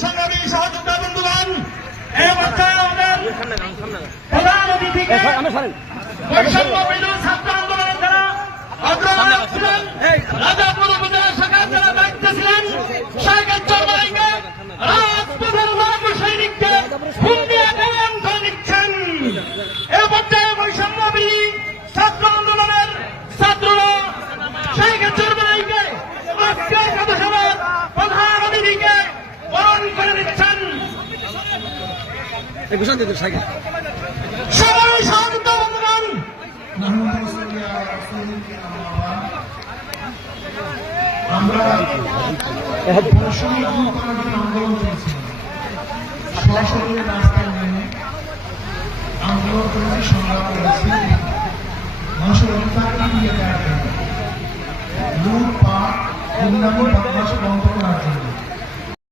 সংগ্রামী সহযোদ্ধা বন্ধুগণ, এই পর্যায়ে আমাদের প্রধান অতিথিকে বৈষম্য বিরোধী ছাত্র আন্দোলনের যারা অগ্রণী ছিলেন, রাজাপুর উপজেলা শাখার যারা দায়িত্বে ছিলেন, সাইকেল চরমাইকে রাজপথের লড়াকু সৈনিককে খুন দিয়ে দেওয়ান করে নিচ্ছেন। এ পর্যায়ে বৈষম্য বিরোধী ছাত্র আন্দোলনের ছাত্ররা সাইকেল চরমাইকে আজকের সভার প্রধান অতিথিকে বরণ করে নিচ্ছেন। সবাই স্বাগত বন্ধুগণ। আমরা আন্দোলন করেছি, সশরীরে রাস্তায় নেমে আন্দোলন করেছি, সংগ্রাম করেছি মানুষের অধিকারকে ফিরিয়ে দেওয়ার জন্য, লুটপাট গুন্ডামি বদমাশ বন্ধ করার জন্য।